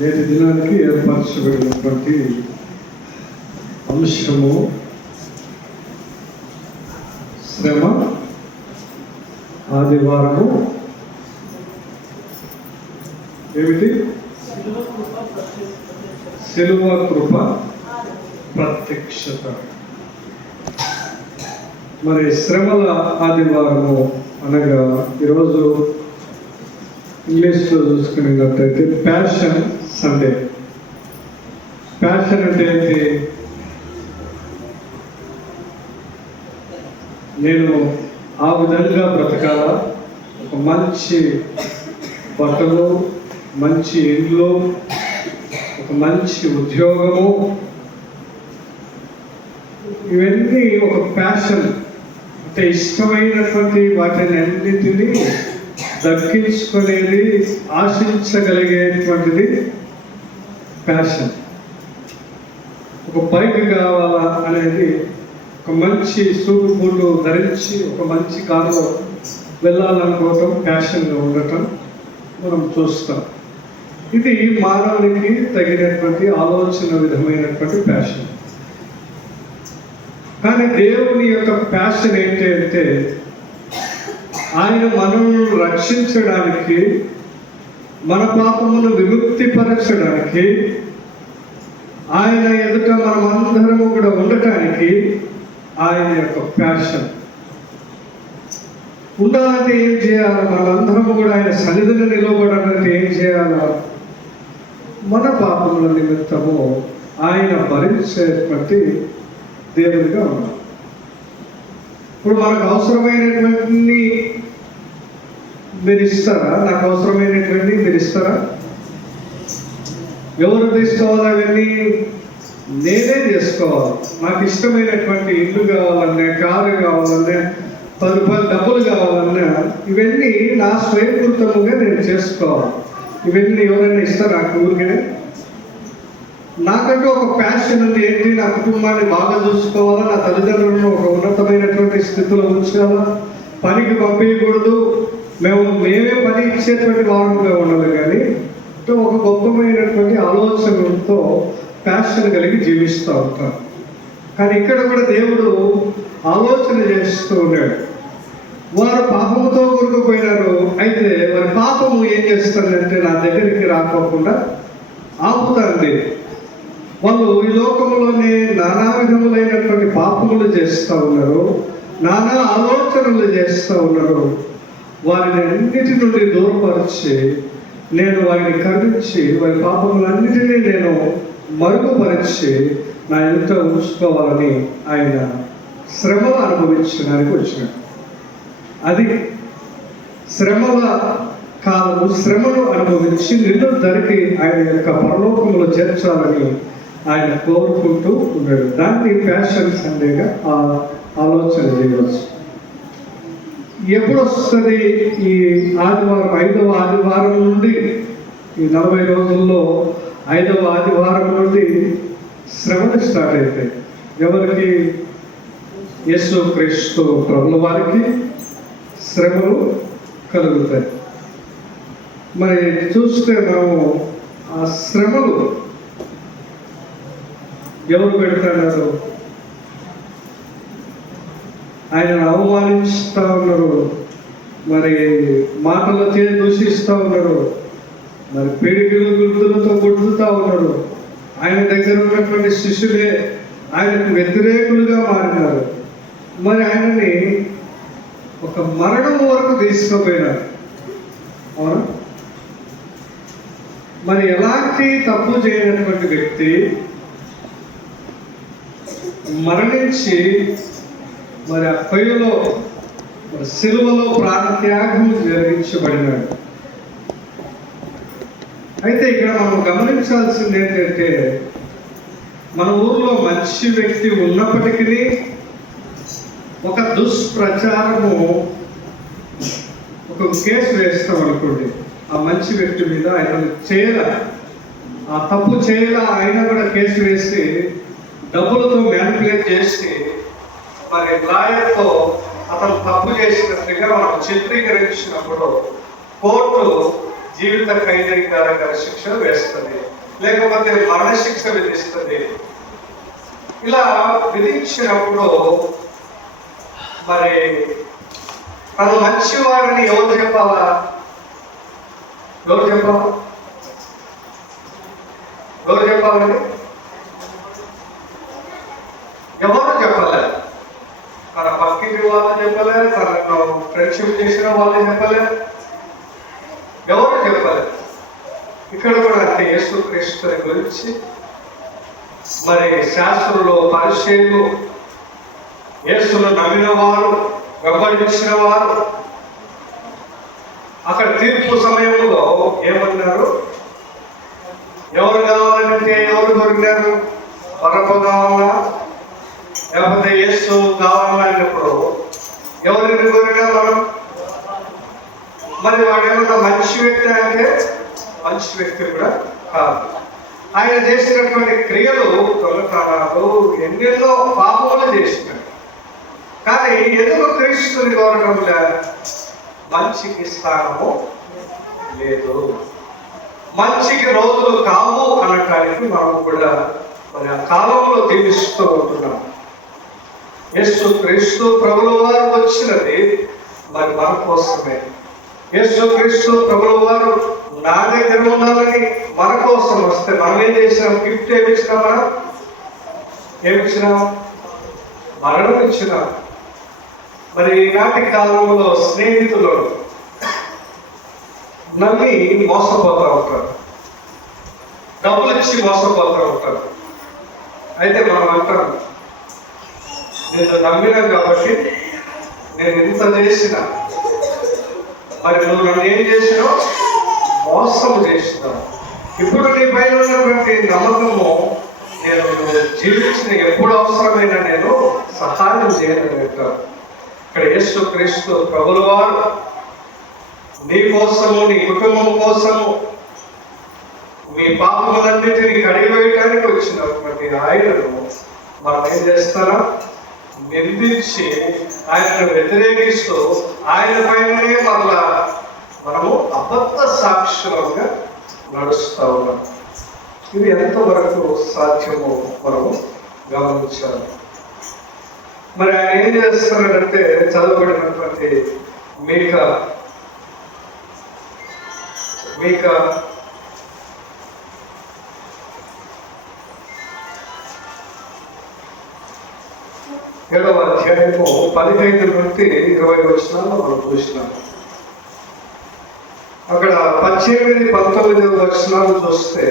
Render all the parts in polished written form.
నేటి దినానికి ఏర్పరచబడినటువంటి అంశము శ్రమ, ఆదివారము ఏమిటి? సిలువ కృప ప్రత్యక్షత. మరి శ్రమల ఆదివారము అనగా ఈరోజు ఇంగ్లీష్లో చూసుకునేటట్టయితే ప్యాషన్ సండే. ప్యాషన్ అంటే ఏంటి? నేను ఆ విధంగా బ్రతకాలా, ఒక మంచి బట్టలు, మంచి ఇల్లు, ఒక మంచి ఉద్యోగము, ఇవన్నీ ఒక ప్యాషన్ అంటే ఇష్టమైనటువంటి వాటిని అన్నిటినీ దక్కించుకునేది, ఆశించగలిగేటువంటిది ప్యాషన్. ఒక బైక్ కావాలా అనేది, ఒక మంచి సూట్ బూట్లు ధరించి ఒక మంచి కారులో వెళ్ళాలనుకోవటం, ప్యాషన్గా ఉండటం మనం చూస్తాం. ఇది మానవునికి తగినటువంటి ఆలోచన విధమైనటువంటి ప్యాషన్. కానీ దేవుని యొక్క ప్యాషన్ ఏంటి అంటే, ఆయన మనల్ని రక్షించడానికి, మన పాపమును విముక్తిపరచడానికి, ఆయన ఎదుట మనమందరము కూడా ఉండటానికి ఆయన యొక్క ప్యాషన్. ఉండాలంటే ఏం చేయాలి? మనందరము కూడా ఆయన సన్నిధిలో నిలబడాలంటే ఏం చేయాలా? మన పాపముల నిమిత్తము ఆయన భరించేటువంటి దేవుడిగా ఉన్నాం. ఇప్పుడు మనకు అవసరమైనటువంటి మీరు ఇస్తారా? నాకు అవసరమైనటువంటి మీరు ఇస్తారా? ఎవరు తీసుకోవాలి? అవన్నీ నేనే చేసుకోవాలి. నాకు ఇష్టమైనటువంటి ఇల్లు కావాలన్నా, కారు కావాలన్నా, 10 రూపాయలు డబ్బులు కావాలన్నా, ఇవన్నీ నా స్వయంకృతముగా నేను చేసుకోవాలి. ఇవన్నీ ఎవరైనా ఇస్తారా? నాకు ఊరికనే. నాకంటూ ఒక ప్యాషన్ ఉంది. ఏంటి? నా కుటుంబాన్ని బాగా చూసుకోవాలా, నా తల్లిదండ్రులను ఒక ఉన్నతమైనటువంటి స్థితిలో ఉంచాలా, పనికి పంపించకూడదు, మేమే పని ఇచ్చేటువంటి వారంగా ఉండాలి. కానీ ఒక గొప్పమైనటువంటి ఆలోచనలతో ప్యాషన్ కలిగి జీవిస్తూ ఉంటాం. కానీ ఇక్కడ కూడా దేవుడు ఆలోచన చేస్తూ ఉన్నాడు. వారు పాపముతో కూరుకుపోయినారు. అయితే వారి పాపము ఏం చేస్తుందంటే, నా దగ్గరికి రాకోకుండా ఆపుతుంది. వాళ్ళు ఈ లోకంలోనే నానా విధములైనటువంటి పాపములు చేస్తూ ఉన్నారు, నానా ఆలోచనలు చేస్తూ ఉన్నారు. వారిని అన్నిటి నుండి దూరపరిచి, నేను వారిని కరుణించి, వారి పాపములన్నిటినీ నేను మరుగుపరిచి నా ఎదుట ఉంచుకోవాలని ఆయన శ్రమలు అనుభవించడానికి వచ్చినాడు. అది శ్రమల కాలము. శ్రమను అనుభవించి నిన్ను ధరికి ఆయన యొక్క పరలోకంలో చేర్చాలని ఆయన కోరుకుంటూ ఉన్నాడు. దాన్ని ప్యాషన్ సండేగా ఆలోచన చేయవచ్చు. ఎప్పుడు వస్తుంది ఈ ఆదివారం? 5వ ఆదివారం నుండి, ఈ 40 రోజుల్లో 5వ ఆదివారం నుండి శ్రమలు స్టార్ట్ అవుతాయి. ఎవరికి? యేసు క్రీస్తు ప్రభుల వారికి శ్రమలు కలుగుతాయి. మరి చూస్తే మనము ఆ శ్రమలు ఎవరు పెడతారు? ఆయనను అవమానిస్తూ ఉన్నారు, మరి మాటలతో దూషిస్తూ ఉన్నారు, మరి పిడికిలు గుర్తులతో కొట్టుతూ ఉన్నారు. ఆయన దగ్గర ఉన్నటువంటి శిష్యులే ఆయనకు వ్యతిరేకులుగా మారినారు. మరి ఆయనని ఒక మరణం వరకు తీసుకుపోయినారు. అవునా? మరి ఎలాంటి తప్పు చేయనటువంటి వ్యక్తి మరణించి, మరి ఆ పొయ్యిలో, సిలువలో ప్రాణత్యాగం జరిగించబడినాడు. అయితే ఇక్కడ మనం గమనించాల్సింది ఏంటంటే, మన ఊర్లో మంచి వ్యక్తి ఉన్నప్పటికీ ఒక దుష్ప్రచారము, ఒక కేసు వేస్తాం అనుకోండి, ఆ మంచి వ్యక్తి మీద ఆయన ఆ తప్పు చేయాల ఆయన కూడా కేసు వేసి డబ్బులతో మ్యానిపులేట్ చేసి మరి లాయర్తో అతను తప్పు చేసినట్టుగా మనం చిత్రీకరించినప్పుడు కోర్టు జీవిత ఖైదీకరంగా శిక్ష వేస్తుంది, లేకపోతే మరణశిక్ష విధిస్తుంది. ఇలా విధించినప్పుడు మరి తను మంచివాడని ఎవరు చెప్పాలా? ఎవరు చెప్పాలండి? ఎవరు చెప్పలే. తన పక్కింటి వాళ్ళు చెప్పలే, తనను ఫ్రెండ్షిప్ చేసిన వాళ్ళు చెప్పలే, ఎవరు చెప్పలే. ఇక్కడ కూడా అంటే యేసుక్రీస్తుని గురించి మరి శాస్త్రులు, పరిచయులు, యేసును నమ్మిన వారు, వెంబడించిన వారు అక్కడ తీర్పు సమయంలో ఏమన్నారు? ఎవరు కావాలంటే ఎవరు కోరినారు? పరప కావాలా లేకపోతే యేసు కావాలా అన్నప్పుడు ఎవరిని కోరినా మనం? మరి వాడు ఏమన్నా మంచి వ్యక్తి అంటే మంచి వ్యక్తి కూడా కాదు. ఆయన చేసినటువంటి క్రియలు, దొంగతనాలు, ఎన్నెన్నో పాపములు చేసినాడు. కానీ ఎందుకు క్రీస్తుని కోరడంలో మంచికి స్థానము లేదు, మంచికి రోజులు కావు అనటానికి మనం కూడా మరి ఆ కాలంలో జీవిస్తూ ఉంటున్నాం. యేసు క్రీస్తు ప్రభుల వారు వచ్చినది మరి మన కోసమే. యేసు క్రీస్తు ప్రభుల వారు నా దగ్గర ఉండాలని మన కోసం వస్తే మనం ఏం చేసినాం? గిఫ్ట్ ఏమిచ్చినామా? ఏమిచ్చినాం? మరణం ఇచ్చినాం. మరి ఈనాటి కాలంలో స్నేహితులు నమ్మి మోసపోతూ ఉంటారు, డబ్బులు ఇచ్చి మోసపోతూ ఉంటారు. అయితే మనం అంటాం, నేను నమ్మినా కాబట్టి నేను ఇంత చేసిన, మరి నువ్వు నన్ను ఏం చేసినావు? మోసం చేసినావు. ఇప్పుడు నీ పైన ఉన్నటువంటి నమ్మకము, నేను జీవించిన ఎప్పుడు అవసరమైన నేను సహాయం చేయలేను. ఇక్కడ యేసు క్రీస్తు ప్రభుల వారు నీ కోసము, నీ కుటుంబం కోసము, మీ పాపములన్నిటినీ కడిగివేయడానికి వచ్చినటువంటి ఆయనను మనం ఏం చేస్తారా? నిందించి ఆయనను వ్యతిరేకిస్తూ ఆయన పైననే మరలా మనము అబద్ధ సాక్షులంగా నడుస్తూ ఉన్నాం. ఇది ఎంతవరకు సాధ్యమో మనము గమనించాలి. మరి ఆయన ఏం చేస్తున్నాడంటే, చదవబడినటువంటి మీకా 7వ అధ్యాయము 15 నుండి 20 వచనాలు మనం చూసినాం. అక్కడ 18, 19 వచనాలు చూస్తే,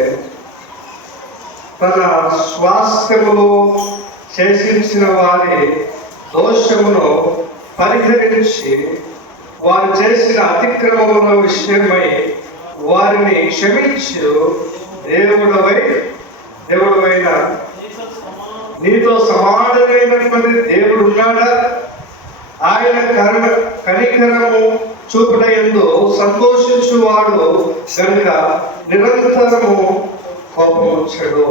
తన స్వాస్థ్యములో శేషించిన వారి దోషమును పరిహరించి వారు చేసిన అతిక్రమముల విషయమై వారిని క్షమించు దేవుడవైన నీతో సమానమైనటువంటి దేవుడు ఉన్నాడా? ఆయన కనికరము చూపుటయందు సంతోషించువాడు కనుక నిరంతరము కోపముంచడు.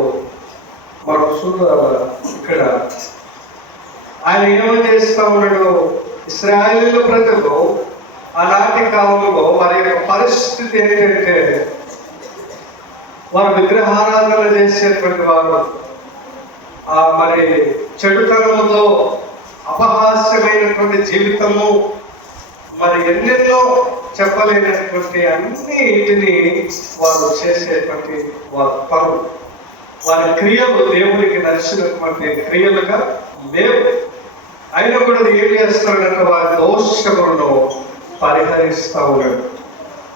మనం చూడాలి ఇక్కడ ఆయన ఏమని చేస్తా ఉన్నాడు? ఇశ్రాయేలు ప్రజలు ఆనాటి కాలంలో వారి యొక్క పరిస్థితి ఏంటంటే, వారు విగ్రహారాధన చేసేటువంటి వారు, మరి చెడుతనముతో అపహాస్యమైనటువంటి జీవితము, మరి ఎన్నెన్నో చెప్పలేనటువంటి అన్నిటిని వారు చేసేటువంటి వారి పనులు, వారి క్రియలు దేవుడికి నచ్చినటువంటి క్రియలుగా లేవు. అయినా కూడా ఏం చేస్తాడంటే వారి దోషములను పరిహరిస్తూ ఉన్నాడు,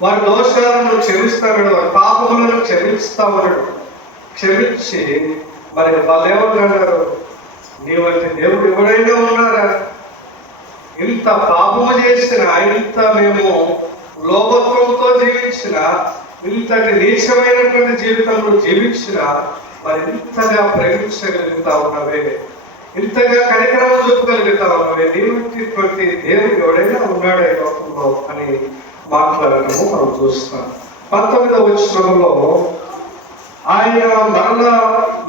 వారి దోషాలను క్షమిస్తాడు, వారి పాపములను క్షమిస్తూ ఉన్నాడు. క్షమించి మరి వాళ్ళు ఏమంటున్నారు? నీ వంటి దేవుడు ఎవరైనా ఉన్నారా? ఇంత పాపము చేసిన, ఇంత మేము లోభత్వంతో జీవించిన, ఇంతటి నీచమైనటువంటి జీవితంలో జీవించిన, మరి ఇంతగా ప్రేమించగలుగుతా ఉన్నవే, ఇంతగా కనికరము చూపగలుగుతా ఉన్నవే, నీ వంటి దేవుడు ఎవడైనా ఉన్నాడే లోకంలో అని మాట్లాడటము మనం చూస్తాం. 19వ వచనంలో ఆయన మరలా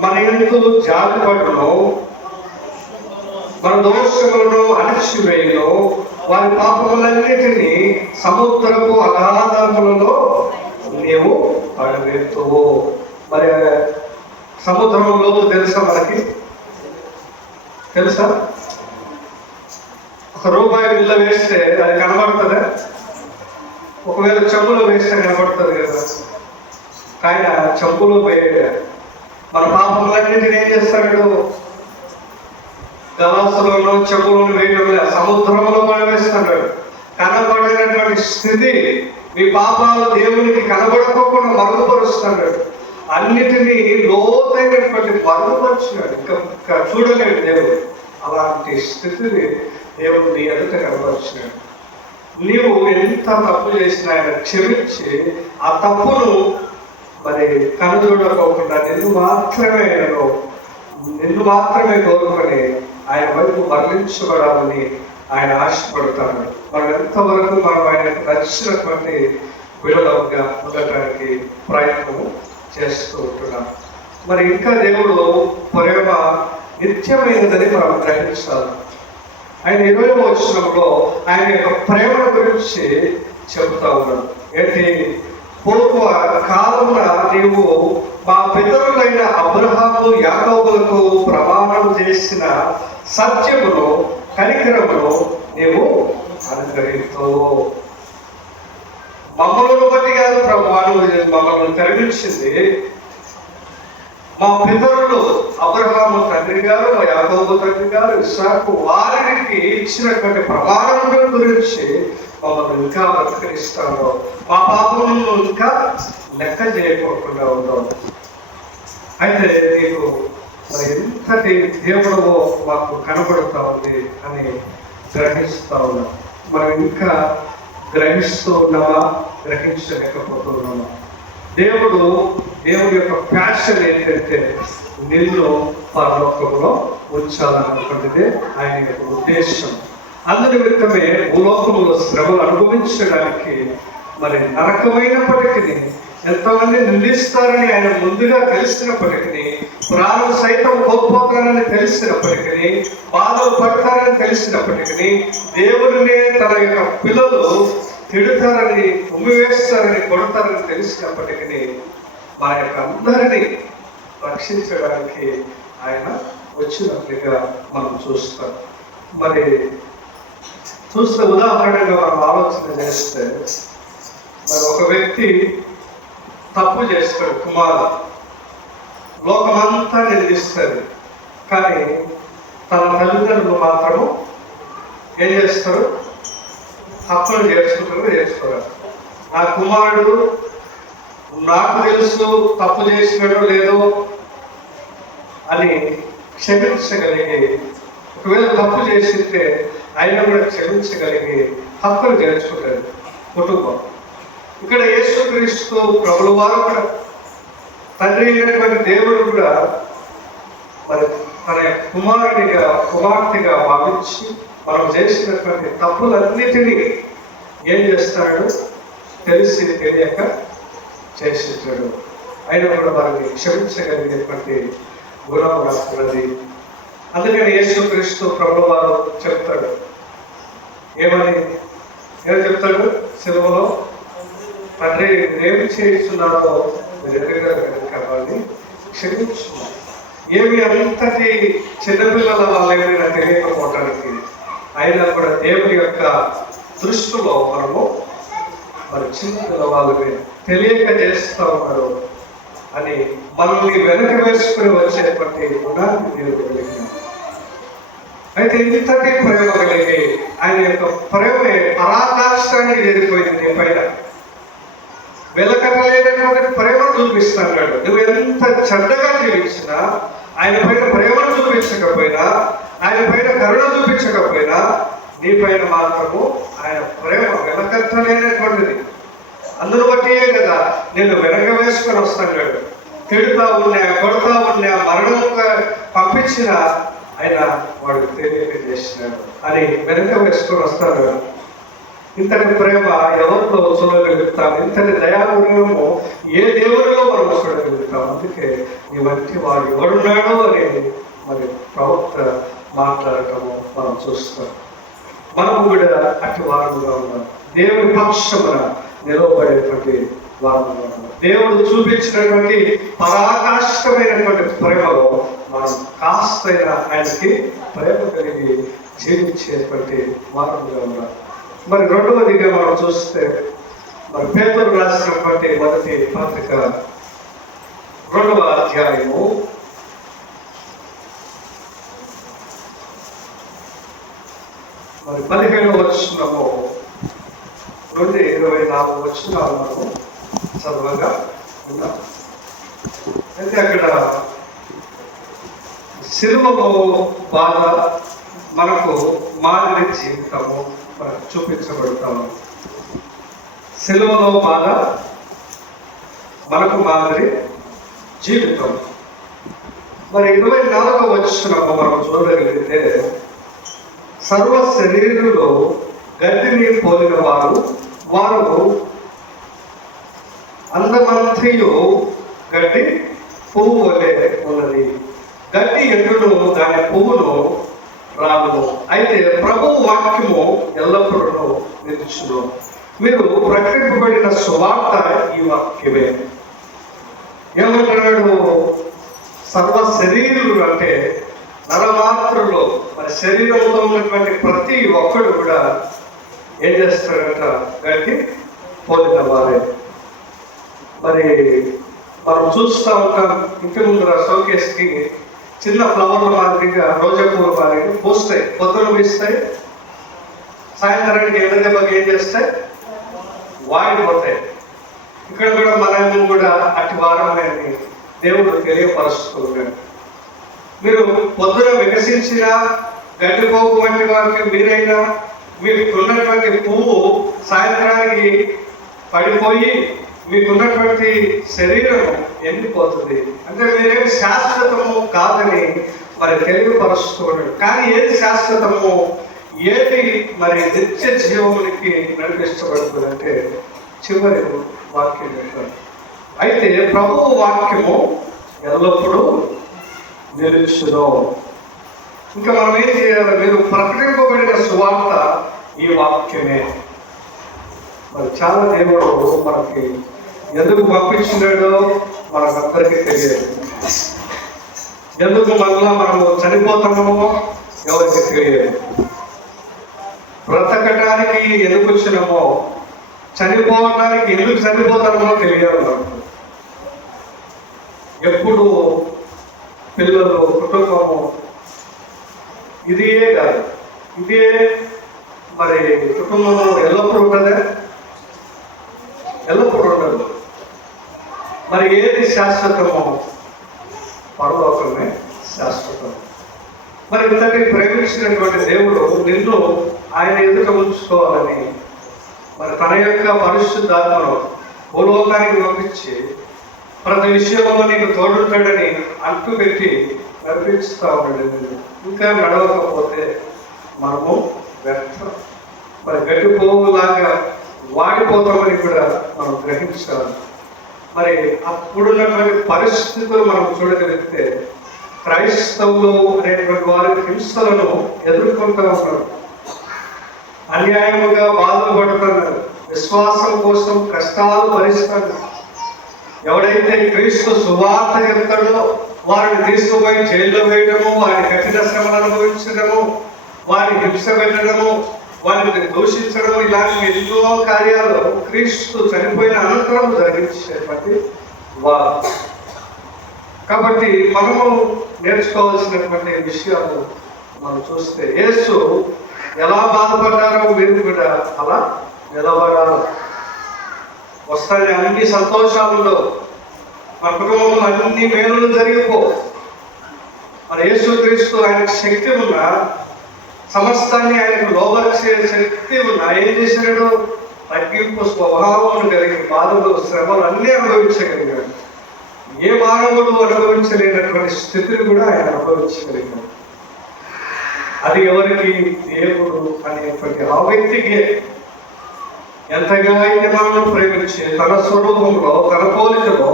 మన యందు జాలిపడును, మన దోషములను అణిచివేయును, వారి పాపములన్నిటినీ సముద్రపు అగాధములలో నీవు పడవేతువు. మరి సముద్రం లోతు తెలుసా మనకి? తెలుసా? ₹1 బిళ్ళ వేస్తే అది కనబడుతుందా? ఒకవేళ చెంబులో వేస్తే కనబడుతుంది కదా. ఆయన చెంబులో వేయగా మన పాపములన్నింటినీ ఏం చేస్తాడు? గలాసులోనూ చెంబులోను వేయడం లేదు, సముద్రంలో పడవేస్తున్నాడు. కనబడినటువంటి స్థితి, మీ పాపాలు దేవునికి కనబడకోకుండా మరుగుపరుస్తున్నాడు. అన్నిటినీ లోతైనటువంటి మరుగుపరిచినాడు. ఇంకా చూడలేడు దేవుడు. అలాంటి స్థితిని దేవుడు నీ ఎదుట కనబరిచినాడు. నీవు ఎంత తప్పు చేసినా ఆయన క్షమించి ఆ తప్పును మరి కనుచూడకోకుండా నిన్ను మాత్రమే కోరుకొని ఆయన వైపు మరలించబడాలని ఆయన ఆశపడతాడు. మనం ఎంతవరకు మనం ఆయనకు నచ్చినటువంటి విడుదలగా ఉండటానికి ప్రయత్నం చేస్తూ ఉంటున్నాం. మరి ఇంకా దేవుడు ప్రేమ నిత్యమైనదని మనం గ్రహించాలి. ఆయన 20వ వచనంలో ఆయన యొక్క ప్రేమ గురించి చెబుతా ఉన్నాడు. ఏంటి? పూర్వ కాలమున నీవు మా పితరులైన అబ్రహాము యాకోబులకు ప్రమాణం చేసిన సత్యమును కనికరమును నీవు అనుగ్రహిస్తావు. మమ్మల్ని బట్టి కాదు ప్రభువాను మమ్మల్ని కరుణించింది. మా పితరులు అబ్రహాము తండ్రి గారు, మా యాకోబు తండ్రి గారు, ఇస్సాకు వారికి ఇచ్చినటువంటి ప్రమాణముల గురించి మమ్మల్ని ఇంకా బ్రతకరిస్తాము. మా పాపములను ఇంకా లెక్క చేయకుండా ఉంటాం. అయితే నీకు మరి ఎంతటి దేవుడు మాకు కనబడుతూ ఉంది అని గ్రహిస్తూ ఉన్నాం. మనం ఇంకా గ్రహిస్తూ ఉన్నామా? గ్రహించలేకపోతున్నామా? దేవుడి యొక్క ప్యాషన్ ఏంటంటే నిన్ను పరలోకంలో ఉంచాలన్నటువంటిదే ఆయన యొక్క ఉద్దేశం. అందునిమిత్తమే భూలోకములో శ్రమలు అనుభవించడానికి మరి నరకమైనప్పటికీ, ఎంతమంది నిందిస్తారని ఆయన ముందుగా తెలిసినప్పటికీ, ప్రాణం సైతం కోల్పోతారని తెలిసినప్పటికీ, బాధలు పడతారని తెలిసినప్పటికీ, దేవుడినే తన యొక్క పిల్లలు తిడతారని, ఉమ్మివేస్తారని, కొడతారని తెలిసినప్పటికీ మన యొక్క అందరినీ రక్షించడానికి ఆయన వచ్చినట్లుగా మనం చూస్తాం. మరి చూస్తే ఉదాహరణగా మనం ఆలోచన చేస్తే, మరి ఒక వ్యక్తి తప్పు చేస్తాడు, కుమారుడు లోకమంతా నిందిస్తుంది, కానీ తన తల్లిదండ్రులు మాత్రము ఏం చేస్తారు? తప్పులు చేసుకోరు. ఆ కుమారుడు నాకు తెలుసు తప్పు చేసినాడో లేదో అని క్షమించగలిగి, ఒకవేళ తప్పు చేసింటే ఆయన కూడా క్షమించగలిగి హక్కులు చేర్చుకుంటారు కుటుంబం. ఇక్కడ యేసుక్రీస్తు ప్రభుల వారు కూడా, తండ్రి అయినటువంటి దేవుడు కూడా మరి తన కుమార్తెగా భావించి మనం చేసినటువంటి తప్పులన్నిటినీ ఏం చేస్తాడు? తెలిసి తెలియక చేసేటాడు. అయినా కూడా వారిని క్షమించగలిగేటువంటి గుణం ఉన్నది. అందుకని యేసుక్రీస్తు ప్రభుల వారు చెప్తాడు, ఏం చెప్తాడు సిలువలో? తండ్రి ఏమి చేస్తున్నారో మీరు ఎదురుగారు కనుక వారిని క్షమించు. ఏమి అంతటి చిన్నపిల్లల వల్ల ఏమైనా తెలియకపోవటానికి, అయినా కూడా దేవుని యొక్క దృష్టిలో మనము మరి చిన్నపిల్ల వాళ్ళని తెలియక చేస్తూ ఉన్నారు అని మనల్ని వెనక వేసుకుని వచ్చేటువంటి గుణాన్ని దేవుడు కలిగిన. అయితే ఇంతటి ప్రేమ కలిగి ఆయన యొక్క ప్రేమే పరాకాష్టానికి చేరిపోయింది. నీ పైన వెలకట్టలేనటువంటి ప్రేమను చూపిస్తున్నాడు. నువ్వు ఎంత చెడ్డగా జీవించినా, ఆయన పైన ప్రేమను చూపించకపోయినా, ఆయన పైన కరుణ చూపించకపోయినా, నీ పైన మాత్రము ఆయన ప్రేమ వెలకట్టలేనటువంటిది. అందును బట్టియే కదా నేను వెనక వేసుకొని వస్తాడు. తిడుతా ఉన్నా, కొడుతా ఉన్నా, మరణం పంపించిన ఆయన వాడు తెలియక చేసినాడు అని వెనక వేసుకొని వస్తాడు. ఇంతటి ప్రేమ ఎవరిలో చూడగలుగుతాం? ఇంతటి దయాగుణము ఏ దేవుడిలో మనం చూడగలుగుతాం? అందుకే నీ వంటి వాడు ఎవడున్నాడు అని మరి ప్రవక్త మాట్లాడటము మనం చూస్తాం. మనము కూడా అటు వారుగా ఉన్నాం. దేవుని పక్షమున నిలవబడేటువంటి దేవుడు చూపించినటువంటి పరాకాష్ఠమైనటువంటి ప్రేమలో మనం కాస్తైనా ఆయనకి ప్రేమ కలిగి జీవించేటువంటి వారముగా ఉన్నారు. మరి రెండవదిగా మనం చూస్తే మరి పేతురు రాసినటువంటి మొదటి పత్రిక 2వ అధ్యాయము మరి 17వ వచనము నుండి 24వ వచనాలు మనము చదవగా ఉన్నాం. అయితే అక్కడ సిలువలో బాధ మనకు మాదిరి జీవితము మనకు చూపించబడతాము. సిలువలో బాధ మనకు మాదిరి జీవితం. మరి 24వ వచనము మనం చూడగలిగితే, సర్వ శరీరులో గడ్డిని పోలిన వారు అందమంతయు గడ్డి పువ్వు వలె ఉన్నది. గడ్డి ఎండును దాని పువ్వును రాను. అయితే ప్రభు వాక్యము ఎల్లప్పుడూ నిలుచును. మీరు ప్రకటింపబడిన సువార్త ఈ వాక్యమే. ఏమంటున్నాడు? సర్వ శరీరులు అంటే నరమాత్రులు, మరి శరీరంలో ఉన్నటువంటి ప్రతి ఒక్కడు కూడా ఏం చేస్తాడంట? గడ్డి పోలిన వారే. మరి మనం చూస్తూ ఉంటాం, ఇంటి ముందర షోకేస్కి చిన్న ఫ్లవర్ల మాదిరిగా రోజా పూల మాదిరిగా పూస్తాయి. పొద్దున వీస్తాయి, సాయంత్రానికి ఎండదెబ్బకి ఏం చేస్తాయి? వాడిపోతాయి. ఇక్కడ కూడా మనం కూడా అటు వారమే అని దేవుడు తెలియపరుస్తున్నాడు. మీరు పొద్దున వికసించిన గడ్డిపోపు వంటి వారికి మీరైనా మీకున్నటువంటి పువ్వు సాయంత్రానికి పడిపోయి మీకున్నటువంటి శరీరం ఎండిపోతుంది. అంటే మీరేం శాశ్వతము కాదని మరి తెలియపరుస్తున్నాడు. కానీ ఏది శాశ్వతము, ఏది మరి నిత్య జీవమునికి నడిపించబడుతుంది అంటే చివరి వాక్యం చెప్పారు. అయితే ప్రభువు వాక్యము ఎల్లప్పుడూ నిలుచును. ఇంకా మనం ఏం చేయాలి? మీరు ప్రకటింపబడిన సువార్త ఈ వాక్యమే. మరి చాలా దేవుడు మనకి ఎందుకు పంపించినాడో మనకందరికీ తెలియదు. ఎందుకు మళ్ళా మనము చనిపోతామో ఎవరికి తెలియదు. బ్రతకటానికి ఎందుకు వచ్చినామో, చనిపోవడానికి ఎందుకు చనిపోతామో తెలియదు మనకు. ఎప్పుడు పిల్లలు, కుటుంబము ఇదే కాదు, ఇదే మరి కుటుంబము ఎల్లప్పుడూ ఉండదా? ఎల్లప్పుడూ ఉండదు. మరి ఏది శాశ్వతమో? పరలోకమే శాశ్వతం. మరి ఇంతటి ప్రేమించినటువంటి దేవుడు నిన్ను ఆయన ఎదుట ఉంచుకోవాలని మరి తన యొక్క పరిశుద్ధాత్మను భూలోకానికి పంపించి ప్రతి విషయంలో నీకు తోడుంటాడని అంటూ పెట్టి నడిపిస్తూ ఉన్నాడు. ఇంకా నడవకపోతే మనము వ్యర్థం, మరి గడ్డిపోవులాగా వాడిపోతామని కూడా మనం గ్రహించాలి. మరి అప్పుడున్నటువంటి పరిస్థితులు మనం చూడగలిగితే క్రైస్తవులు అనేటువంటి వారి హింసలను ఎదుర్కొంటూ ఉన్నారు. అన్యాయముగా బాధలు పడుతున్నారు. విశ్వాసం కోసం కష్టాలు భరిస్తున్నారు. ఎవడైతే క్రీస్తు సువార్త చెప్తాడో వారిని తీసుకుపోయి జైల్లో వేయడము, వారి కఠిన శ్రమను అనుభవించడము, వారిని హింస పెట్టడము, వారిని దూషించడం, ఇలాంటి ఎన్నో కార్యాలు క్రీస్తు చనిపోయిన అనంతరం జరిగించేటువంటి వారు. కాబట్టి మనము నేర్చుకోవాల్సినటువంటి విషయాలు మనం చూస్తే, యేసు ఎలా బాధపడ్డారో మీరు కూడా అలా నిలబడాలి. వస్తాయి అన్ని సంతోషాలలో, మన కుటుంబంలో అన్ని మేలులు జరిగిపో. మన యేసుక్రీస్తు ఆయనకు శక్తి ఉన్నా, సమస్తాన్ని ఆయనకు లోబరిచే శక్తి ఉన్నా ఏం చేసినాడు? తగ్గింపు స్వభావం కలిగి బాధలు, శ్రమలు అన్నీ అనుభవించగలిగాడు. ఏ మానవుడు అనుభవించలేనటువంటి స్థితిని కూడా ఆయన అనుభవించగలిగాడు. అది ఎవరికి? దేవుడు అనేటువంటి ఆ వ్యక్తికి ఎంతగా ఆయన మనల్ని ప్రేమించి తన స్వరూపంలో, తన పోలికలో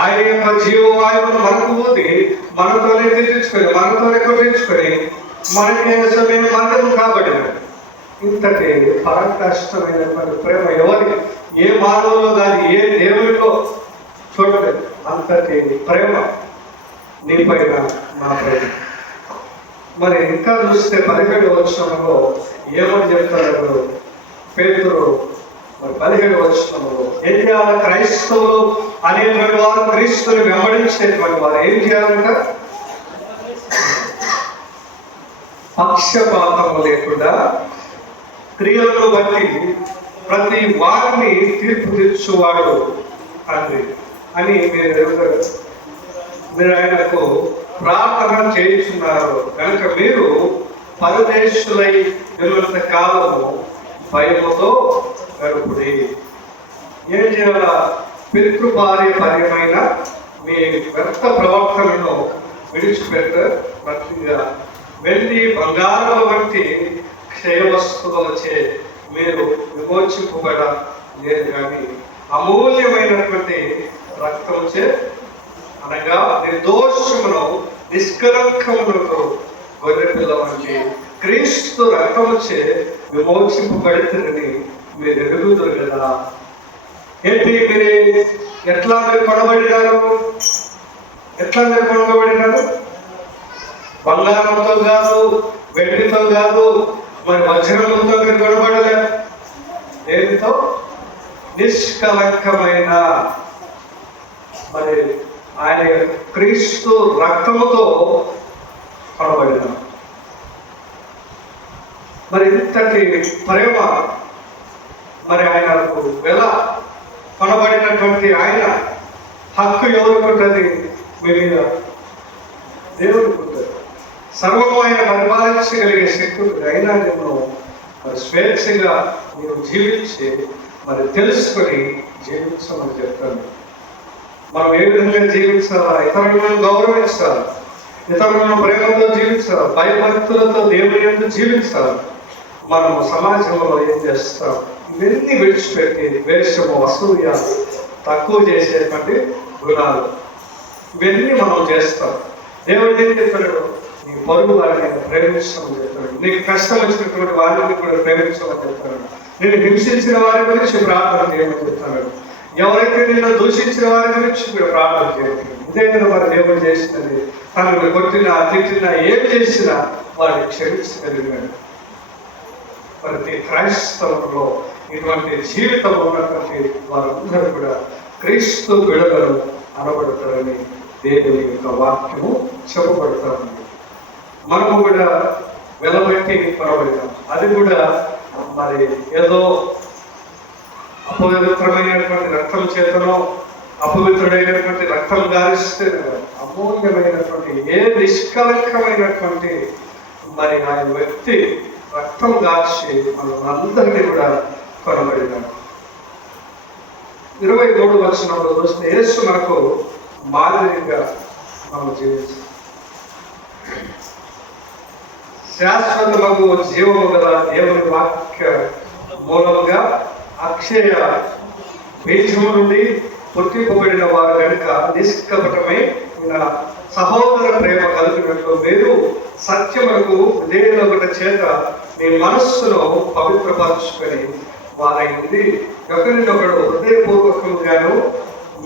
ఆయన యొక్క జీవవాయువును మనకు ఊది మనతోనే తీర్చుకొని, మనతోనే కొట్టించుకొని మనకి మందం కాబడిన ఇంతటి పరాకాష్టమైనటువంటి ప్రేమ ఎవరికి? ఏ మానవులో కాదు, ఏ దేవుడిలో చూడలేదు అంతటి ప్రేమ నీ పైన నా పైన. మరి ఇంకా చూస్తే 17వ వచనంలో ఏమని చెప్తారు పేతురు? మరి 17వ వచనంలో ఏం చేయాలి? క్రైస్తవులు అనేటువంటి వారు, క్రీస్తుని వెంబడించేటువంటి వారు ఏం చేయాలంట? పక్షపాతము లేకుండా క్రియలను బట్టి ప్రతి వారిని తీర్పు తీర్చువాడు తండ్రి అని మీరు ఎరుగుతారు. మీరు ఆయనకు ప్రార్థన చేయించున్నారు కనుక మీరు పరదేశులై ఉన్నంత కాలము భయముతో గడుపుడి. ఏం చేయాల? పితృపార్యమైన మీ వ్యర్థ ప్రవర్తనను విడిచిపెట్టగా వెండి బంగారం వంటి క్షయ వస్తువులచే మీరు విమోచింపబడలేదు కానీ అమూల్యమైనటువంటి రక్తముచే, అనగా నిర్దోషమును నిష్కలంకమునకు గొర్రెపిల్ల వంటి క్రీస్తు రక్తముచే విమోచింపబడుతుందని మీరు ఎరుగుదురు కదా. ఏంటి మీరు ఎట్లా మీరు కొనబడినారు? ఎట్లా మీరు కొనబడినారు? బంగారంతో కాదు, వెండితో కాదు, మరి వజ్రములతో మీరు కొనబడలే. దేనితో? నిష్కలంకమైన మరి ఆయన క్రీస్తు రక్తముతో కొనబడినారు. మరి ఇంతటి ప్రేమ, మరి ఆయనకు వెల కొనబడినటువంటి ఆయన హక్కు ఎవరికి ఉంటుంది? మీ మీద దేవుడికి ఉంటుంది. సర్వము ఆయన పరిపాలించగలిగే శక్తి ఉంటుంది. అయినా నేను మరి స్వేచ్ఛగా మీరు జీవించి మరి తెలుసుకొని జీవించమని చెప్తాను. మనం ఏ విధంగా జీవించాలా? ఇతరులను గౌరవించాలి, ఇతరులను ప్రేమతో జీవించాలి, భయభక్తులతో దేవుని యందు జీవించాలి. మనం సమాజంలో ఏం చేస్తాం? ఇవన్నీ విడిచిపెట్టి ద్వేషము, అసూయ, తక్కువ చేసేటువంటి గుణాలు ఇవన్నీ మనం చేస్తాం. దేవుడు ఏం చెప్పాడు? నీ పొరుగు వారిని ప్రేమించమని చెప్పాడు. నీకు కష్టం వచ్చినటువంటి వారిని కూడా ప్రేమించమని చెప్పాడు. నేను హింసించిన వారి గురించి ప్రార్థన చేయమని చెప్తాడు. ఎవరైతే నిన్ను దూషించిన వారి గురించి కూడా ప్రార్థన చేయలేదు. ఇదే కదా మరి దేవుడు చేసినది. తనను కొట్టినా, తిట్టినా, ఏమి చేసినా వారిని క్షమించగలిగాడు. ప్రతి క్రైస్తవంలో ఇటువంటి జీవితం ఉన్నటువంటి వారందరూ కూడా క్రీస్తు బిడ్డలు అనబడతారని దేవుని యొక్క వాక్యము చెప్పబడతారు. మనము కూడా వెలబెట్టి కొనబడతాం. అది కూడా మరి ఏదో అపవిత్రమైనటువంటి రక్తం చేతనో, అపవిత్రుడైనటువంటి రక్తం గారిస్తే అమూల్యమైనటువంటి ఏ నిష్కలంకమైనటువంటి మరి ఆయన వ్యక్తి రక్తం గార్చి మనం అందరినీ కూడా కొనబడినాడు. 23వ వచనంలో చూస్తే యేసు మనకు మాదిరిగా మనం జీవించాలి. శాశ్వతమగు జీవము గల దేవుని వాక్య మూలముగా అక్షయ బీజము నుండి పుట్టింపబడిన వారు కనుక నిష్కపటమై సహోదర ప్రేమ కలిగినట్లు మీరు సత్యములకు విధేయులొకటి చేత మీ మనస్సును పవిత్రపరచుకొని వారైంది ఒకరినొకడు హృదయపూర్వకముగాను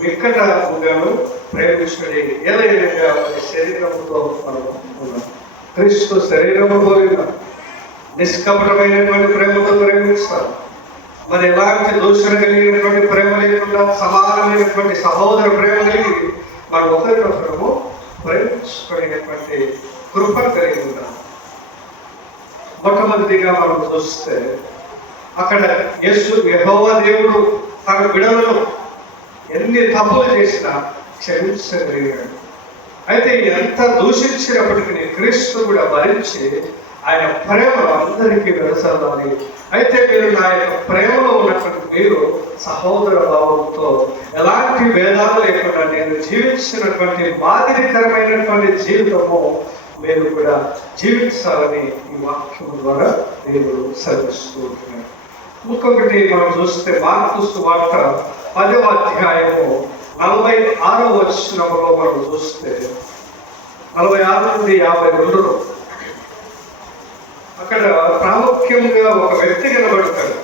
మిక్కటముగాను ప్రేమించుకొని ఏదైనా శరీరముతో మనం ఉన్నాం. క్రీస్తు శరీరము పోలిన నిష్కపటమైనటువంటి ప్రేమతో ప్రేమిస్తారు. మరి ఎలాంటి దూషణ కలిగినటువంటి ప్రేమ లేకుండా సమానమైనటువంటి సహోదర ప్రేమ కలిగి మనం ఒకరినొకరము ప్రేమించుకునేటువంటి కృప కలిగి ఉన్నాం. మొట్టమొదటిగా మనం చూస్తే అక్కడ యెహోవా దేవుడు తన బిడ్డలను ఎన్ని తప్పులు చేసినా క్షమించగలిగాడు. అయితే ఎంత దూషించినప్పటికీ క్రీస్తు కూడా భరించి ఆయన ప్రేమ అందరికీ వెలసాలి. అయితే మీరు నా యొక్క ప్రేమలో ఉన్నటువంటి మీరు సహోదర భావంతో ఎలాంటి భేదాలు లేకుండా నేను జీవించినటువంటి మాదిరికరమైనటువంటి జీవితము మీరు కూడా జీవించాలని ఈ వాక్యం ద్వారా దేవుడు సెలవిస్తూ ఉంటున్నాడు. ఇంకొకటి మనం చూస్తే మార్కు సువార్త 10వ అధ్యాయము 46వ వచనంలో మనం చూస్తే 46 నుండి 52 అక్కడ ప్రాముఖ్యంగా ఒక వ్యక్తి కనబడతాడు.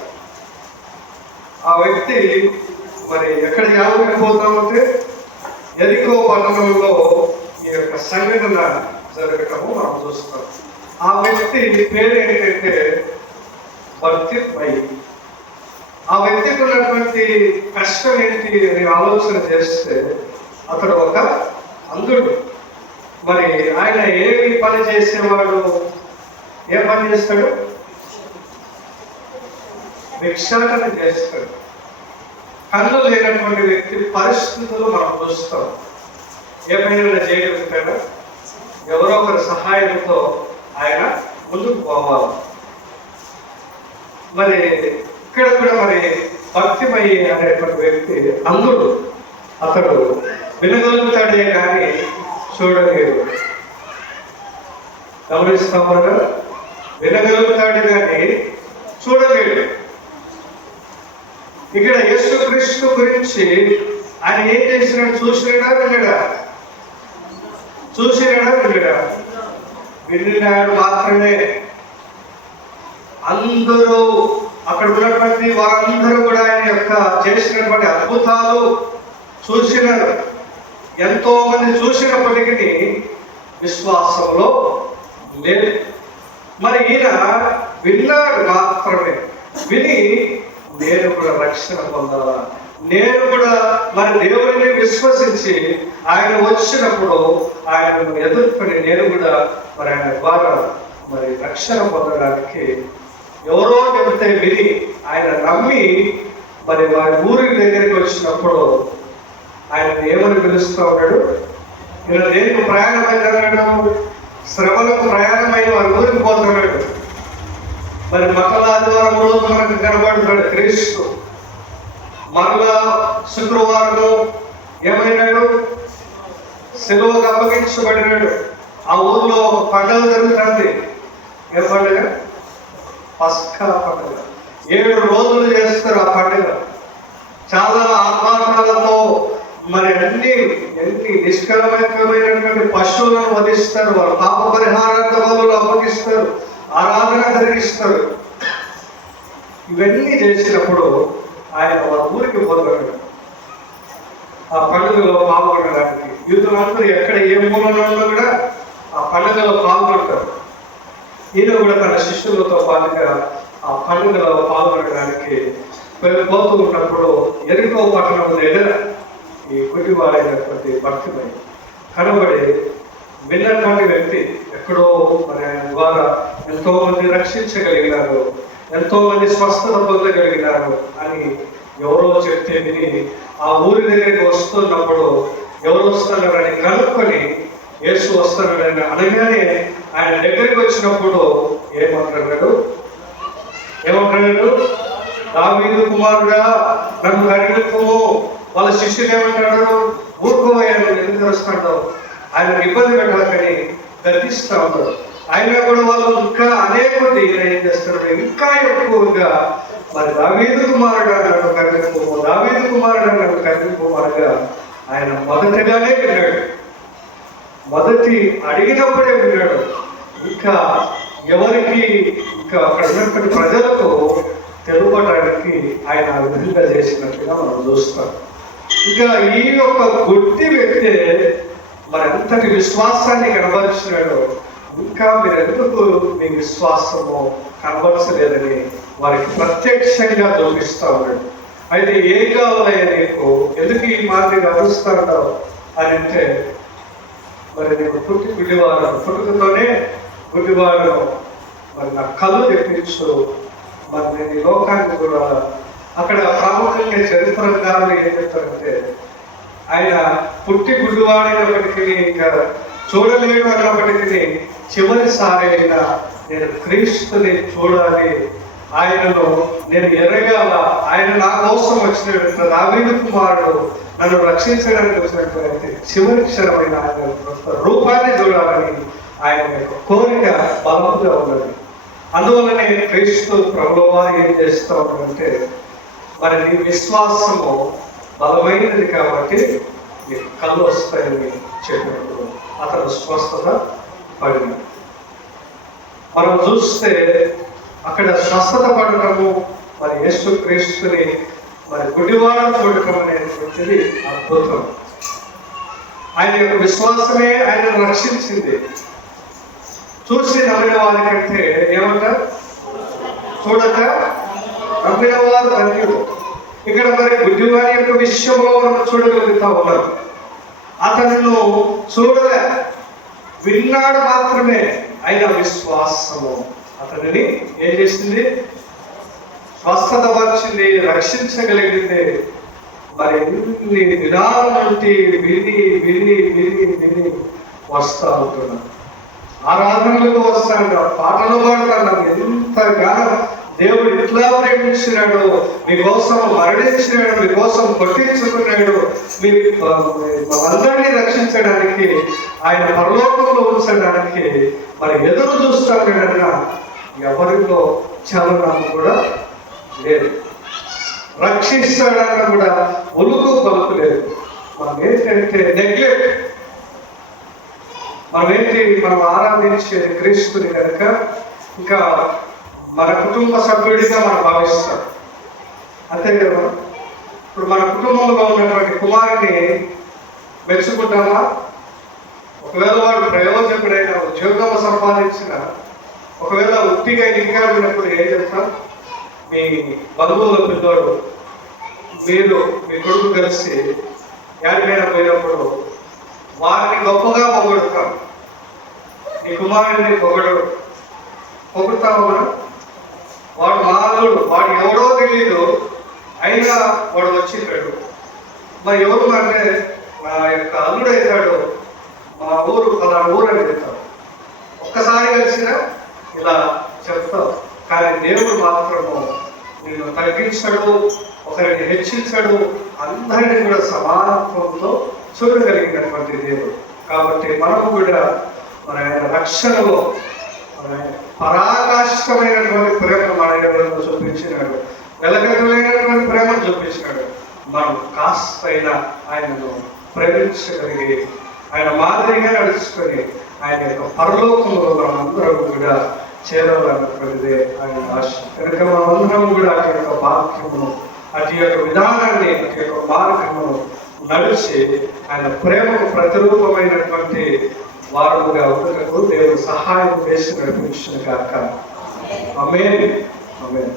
ఆ వ్యక్తి మరి ఎక్కడ యావైపోతా ఉంటే ఎరికో పట్టణంలో ఈ యొక్క సంఘటన జరగటము మనం చూస్తాం. ఆ వ్యక్తి పేరు ఏంటంటే బర్తిమయి. ఆ వ్యక్తికి ఉన్నటువంటి కష్టం ఏంటి అని ఆలోచన చేస్తే అతడు ఒక అంధుడు. మరి ఆయన ఏమి పని చేసేవాడు? ఏ పని చేస్తాడు? భిక్షాటన చేస్తాడు. కళ్ళు లేనటువంటి వ్యక్తి పరిస్థితులు మనం చూస్తాం. ఏమైనా చేయగలుగుతాడా? ఎవరో ఒకరి సహాయంతో ఆయన ముందుకు పోవాలి. మరి ఇక్కడ కూడా మరి భక్తిమయ్యి అనేటువంటి వ్యక్తి అంధుడు. అతడు వినగలుగుతాడే కానీ చూడలేడు. గమనిస్తాం కదా, వినగలుగుతాడు కానీ చూడలేడు. ఇక్కడ యేసుక్రీస్తు గురించి ఆయన ఏం చేసినాడు? చూసినాడా విన్నాడా? చూసినాడా విన్నాడా? విన్నాడు మాత్రమే. అందరూ అక్కడ ఉన్నటువంటి వారందరూ కూడా ఆయన యొక్క చేసినటువంటి అద్భుతాలు చూసినారు. ఎంతో మంది చూసినప్పటికీ విశ్వాసంలో లేదు. మరి ఈయన విన్నాడు మాత్రమే. విని నేను కూడా రక్షణ పొందాలా, నేను కూడా మరి దేవుడిని విశ్వసించి ఆయన వచ్చినప్పుడు ఆయనను ఎదుర్కొని నేను కూడా మరి ఆయన ద్వారా మరి రక్షణ పొందడానికి ఎవరో చెబితే విని ఆయన నమ్మి మరి వారి ఊరి దగ్గరికి వచ్చినప్పుడు ఆయన ఏమని పిలుస్తూ ఉన్నాడు? ఇలా దేనికి ప్రయాణమైనాడు? శ్రమలకు ప్రయాణమై వారి ఊరికి పోతున్నాడు. మరి మరలా ఆదివారం రోజు మనకు కనబడుతున్నాడు క్రీస్తు. మరలా శుక్రవారం ఏమైనాడు? సెలవుకు అప్పగించబడినాడు. ఆ ఊర్లో ఒక పండుగ జరుగుతుంది. ఏ పండుగ? పస్కా పండుగ. 7 రోజులు చేస్తారు ఆ పండుగ. చాలా ఆహ్లాదాలతో మరి ఎన్ని నిష్కలమైనటువంటి పశువులను వధిస్తారు. వారు పాప పరిహారార్థాలు అప్పగిస్తారు, ఆరాధన జరిగిస్తారు. ఇవన్నీ చేసినప్పుడు ఆయన వారి ఊరికి పోతాడు ఆ పండుగలో పాల్గొనడానికి. యూదులందరూ ఎక్కడ ఏ మూలలో కూడా ఆ పండుగలో పాల్గొంటారు. ఈయన కూడా తన శిష్యులతో పాటుగా ఆ పండుగలో పాల్గొనడానికి పోతూ ఉన్నప్పుడు ఎరికో పట్టణం దగ్గర ఈ కుటివాడైనటువంటి భక్తిమై కనబడి విన్నటువంటి వ్యక్తి ఎక్కడో మరి ఆయన ద్వారా ఎంతో మంది రక్షించగలిగినారు, ఎంతో మంది స్వస్థత పొందగలిగినారు అని ఎవరో చెప్తే విని ఆ ఊరి దగ్గరికి వస్తున్నప్పుడు ఎవరు వస్తున్నారని కనుక్కొని యేసు వస్తున్నాడని అనగానే ఆయన దగ్గరికి వచ్చినప్పుడు ఏమంటున్నాడు? దావీదు కుమారుడా నన్ను కనిపెట్టుకోము. వాళ్ళ శిష్యులు ఏమంటాడు? ఊరుకోవయ్యాను, ఎందుకు వస్తాడు? ఆయన ఇబ్బంది పెట్టాలని గర్తిస్తూ ఉంటారు. అయినా కూడా వాళ్ళు ఇంకా అనేక ఏం చేస్తారు? ఇంకా ఎక్కువగా మరి దావీదు కుమారుడు నన్ను కనిపెట్టుకోము, దావీదు కుమారుడు నన్ను కనిపెట్టుకోమనగా ఆయన మొదటిగానే విన్నాడు. మొదటి అడిగినప్పుడే విన్నాడు. ఇంకా ఎవరికి ఇంకా అక్కడ ఉన్నటువంటి ప్రజలకు తెలుపడానికి ఆయన ఆ విధంగా చేసినట్టుగా మనం చూస్తాం. ఇంకా ఈ యొక్క గుడ్డి వ్యక్తి మరి అంతటి విశ్వాసాన్ని కనబరిచినాడు. ఇంకా మీరు ఎందుకు మీ విశ్వాసము కనబరచలేదని వారికి ప్రత్యక్షంగా చూపిస్తా ఉన్నాడు. అయితే ఏం కావాలయ్యా నీకు? ఎందుకు ఈ మాదిరి గమనిస్తాడు అని అంటే, మరి నేను పుట్టి గుడ్డివాడు, పుట్టుకతోనే గుడ్డివాడు, మరి నా కళ్ళు తెప్పించు, మరి నేను ఈ లోకాన్ని కూడా. అక్కడ ప్రాముఖ్యంగా చరిత్రకారులు ఏం చెప్తారంటే, ఆయన పుట్టి గుడ్డివాడైనప్పటికీ ఇంకా చూడలేడు అన్నప్పటికీ చివరిసారి అయినా నేను క్రీస్తుని చూడాలి, ఆయనను నేను ఎరగాల, ఆయన నా కోసం వచ్చినట్టు దావీదు కుమారుడు నన్ను రక్షించడానికి వచ్చినట్లయితే చివరి క్షణమైన ఆయన రూపాన్ని చూడాలని ఆయన యొక్క కోరిక బలంగా ఉన్నది. అందువల్లనే క్రీస్తు ప్రభువు వారు ఏం చేస్తూ ఉన్నారంటే, మరి నీ విశ్వాసము బలమైనది కాబట్టి నీకు కళ్ళు వస్తాయని చెప్పినప్పుడు అతను స్వస్థత పడింది. మనం చూస్తే అక్కడ స్వస్థత పడటము మరి యేసు క్రీస్తుని మరి గుడ్డివాళ్ళను చూడటం అనేటువంటిది అద్భుతం. ఆయన యొక్క విశ్వాసమే ఆయనను రక్షించింది. చూసి నమ్మిన వారి కంటే ఏమంటారు, చూడక నమ్మిన వారు ధన్యుడు. ఇక్కడ మరి గుడ్డివారి యొక్క విషయంలో మనం చూడగలుగుతా ఉన్నాం. అతను చూడలే, విన్నాడు మాత్రమే. అయిన విశ్వాసము అతనిని ఏం చేసింది, స్వస్థత పరిచింది, రక్షించగలిగింది. మరి ఎన్ని విధాల నుండి విని విని విని విని వస్తా ఉంటున్నాను. ఆరాధనలకు వస్తాడు, పాటలు పాడుతున్నాం. ఎంతగానో దేవుడు ఇట్లా ప్రేమించినాడు, మీకోసం మరణించినాడు, మీకోసం కొట్టించుకున్నాడు, మీ అందరినీ రక్షించడానికి, ఆయన పరలోకంలో ఉంచడానికి మరి ఎదురు చూస్తాడు కనుక ఎవరిలో చలనం కూడా లేదు. రక్షిస్తాడన్న కూడా ఉలుకు పలుకు లేదు. మనం ఏంటంటే నెగ్లెక్ట్. మనం ఆరాధించే క్రీస్తుని కనుక ఇంకా మన కుటుంబ సభ్యుడిగా మనం భావిస్తాం, అంతే కదా. ఇప్పుడు మన కుటుంబంలో ఉన్నటువంటి కుమారుని మెచ్చుకుంటామా? ఒకవేళ వాడు ప్రయోజకుడైన ఉద్యోగం సంపాదించిన, ఒకవేళ ఉట్టిగా ఇంటికాడినప్పుడు ఏం చెప్తాం? మీ బంధువుల పిల్లోడు మీరు మీ కొడుకు కలిసి యాడికైనా పోయినప్పుడు వారిని గొప్పగా పొగడుతాం. ఈ కుమారుడిని పొగుడుతాము. వాడు మానవుడు, వాడు ఎవడో తెలియదు, అయినా వాడు వచ్చింటాడు. మరి ఎవరు అంటే నా యొక్క అల్లుడు అవుతాడు, మా ఊరు పలానా ఊరు అని చెప్తాం. ఒక్కసారి కలిసినా ఇలా చెప్తాం. కానీ దేవుడు మాత్రము నేను తగ్గించడు, ఒకరిని హెచ్చించడు, అందరినీ కూడా సమానత్వంతో చూడగలిగినటువంటి దేవుడు. కాబట్టి మనము కూడా మన రక్షణలో పరాకాష్ఠమైనటువంటి ప్రేమ మన ఎవరిలో చూపించినాడు, వెలగటమైనటువంటి ప్రేమను చూపించినాడు. మనం కాస్తైనా ఆయనను ప్రేమించగలిగి ఆయన మాదిరిగా నడుచుకొని ఆయన యొక్క పరలోకంలో మనందరం కూడా చేరాలన్నటువంటిదే ఆయన ఆశ. కనుక మనందరం కూడా అటు యొక్క వాక్యమును, అటు యొక్క విధానాన్ని, అటు యొక్క మార్గమును నడిచి ఆయన ప్రేమకు ప్రతిరూపమైనటువంటి వారముగా ఉండటకు దేవుడు సహాయం చేసి నడిపించిన కాక. ఆమేన్. ఆమేన్.